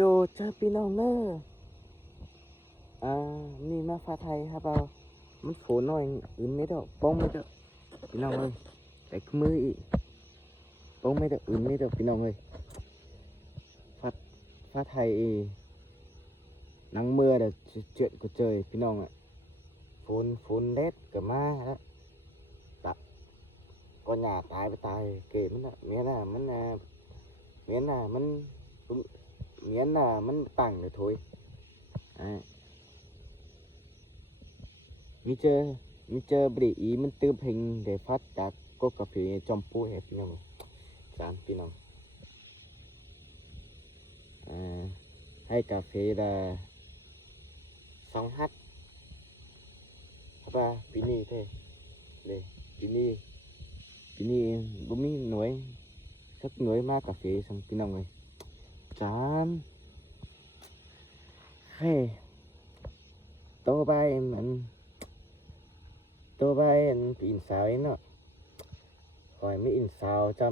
โดเจอพี่น้องเด้อนี่มาฟ้าไทยครับเปล่ามันโผล่หน่อยอื่นไม่ได้ป้องไม่ได้พี่น้องเอ้ยแต่มืออีกป้องไม่ได้อื่นไม่ได้พี่น้องเอ้ยฟ้าไทยนังเมื่อเด้อเจ็ดก็เจอพี่น้องอ่ะฝนแดดก็มาแล้วตัดก็หญ้าตายไปตายเก๋มันน่ะเมียน่ะมันเมียน่ะมันเมียน่ะมันตั้งเลยthôiมีเจอบริอีมันตื้อเพลงได้พัดจากก็กาแฟจอมปูให้พี่น้องสามพี่น้องให้กาแฟละ2 ฮัดครับว่าปีนี้เท่เลยปีนี้บ่มีหน่วยสักหน่วยมากกาแฟสังพี่น้องเลยจานเฮ้โตไปมันปีนสาวเนาะคอยไม่อินสาวจำ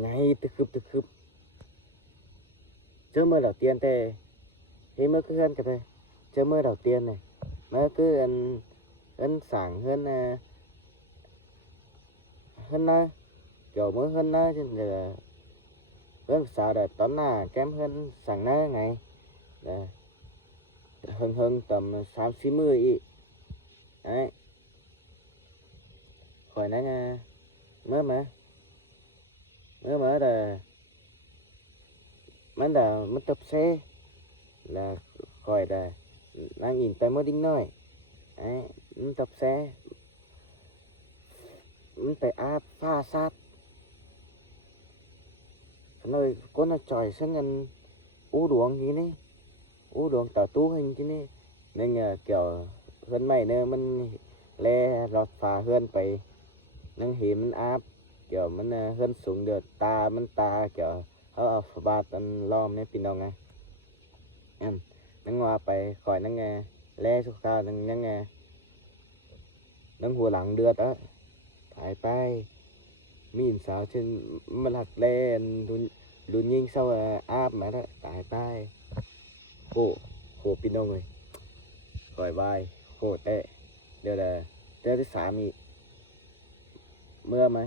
ไงตะคึบเจอเมื่อดาวเตียนแต่เฮ้เมื่อคืนกันเลยเจอเมื่อดาวเตียนเนี่ยเมื่อคืออันสั่งเฮือนนะเกี่ยวเมื่อเฮือนนะจนเดี๋ยวเฮือนสาวเดี๋ยวตอนหน้าแก้มเฮือนสั่งนะไงเดี๋ยวเฮิงต่ำ3-4 มื้ออีกไอ้คอยนั่นเมื่อแต่มันtập xe là khỏi là đang nhìn tới mới đinh nói đấyมันtập xeมันไปáp pha sát nói con nó chọi sang ngân u đuông gì này u đuông tàu tú hình chứ này nên kiểu hơn mày nữa mình le lọt phà hơnไปนั่งหิมันอาบเกี่ยวมันเฮือนสูงเดือดตามันตาเกี่ยวเขาเอาฝาบาดอันล้อมเนี่ยพี่น้องไงนั่งว่าไปคอยนั่งแล่สุขาวนั่งนั่งหัวหลังเดือดถ่ายไปมีอินสาวเช่นมันหักแล่ดุนยิงเศร้าอาบมาแล้วถ่ายไปโหพี่น้องเลยคอยบายโหเตะเดี๋ยวที่3อีกเมื่อไหม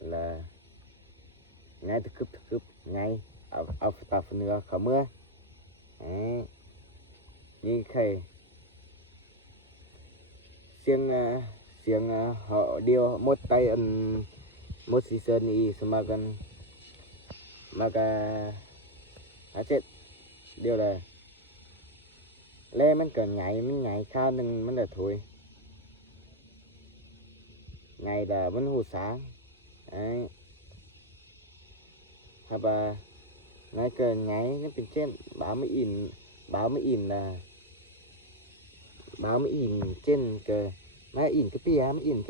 là ngay từ cướp ngayเอาตาเนื้อเขาเมื่อนี่ใครเสียงhọ điêu một tay một season ini semakan maka chết điều là lẽมันก็มันข้าวนึงมันlà thôi ngày là vẫn hồ sáng đấy hoặc là ngày cờ ngày nó bên trên báo mới in trên cờ mai in cái pia mới in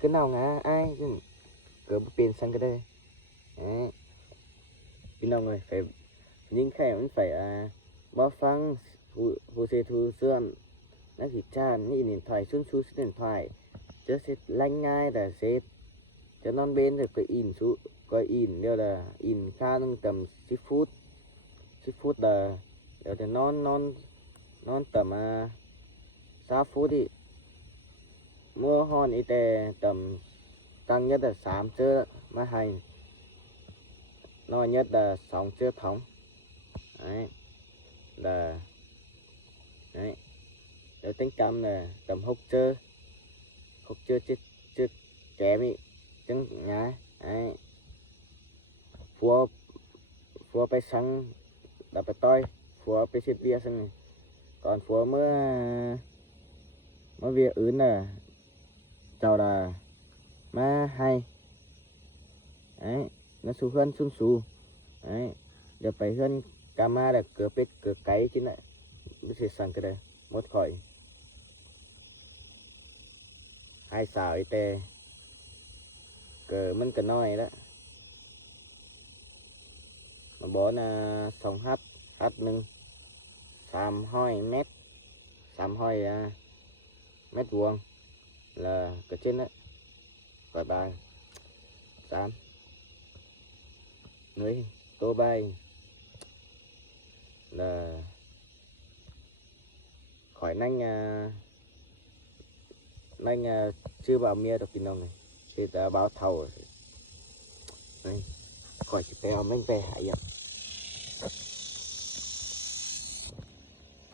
cái nào ngã ai cờ bên sang cái đây đấyพี่น้องเลยphải những cáiมันphải bao phăng hồ sơ thu xương nó thì chan như điện thoại xuống điện thoạiจะเสร็จแรงง่ายแต่เสร็จจะนอนเบนแต่ก็อินเดี๋ยวละอินค่านึงต่ำ10 phútเดี๋ยวจะนอนต่ำ3 phútอีกเมื่อฮอนอีแต่ต่ำtăng nhất là 3 chơมาให้น้อยnhất là 2 chơ thống đấy là đấyเดี๋ยวtính cầm là tầm 6 chơ chưa kém ý chân nhá ấy phùaไปสั่งดับไปต้อยphùaไปเช็ดเบียร์สั่งก่อนphùaเมื่อเบียร์อื่นน่ะเจ้าlàมาให้ấy nó xuống hơn xuống ấy giờ phải hơn cama là cửa pet cửa cái chứ này mới sẽสั่งcái đây một khỏi hai xào ấy tê cờ mình cần nói đó mà bỏ là 2 hát nâng 300 mét 300 mét vuông là cờ trên đấy khỏi bài 3 người tô bay là khỏi nanh chưa vào mía được pin ông này thì ta báo thầu này khỏi chỉ bèo nanh về hại vậy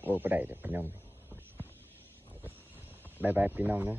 ô cái này được pin ông bye bye pin ông nữa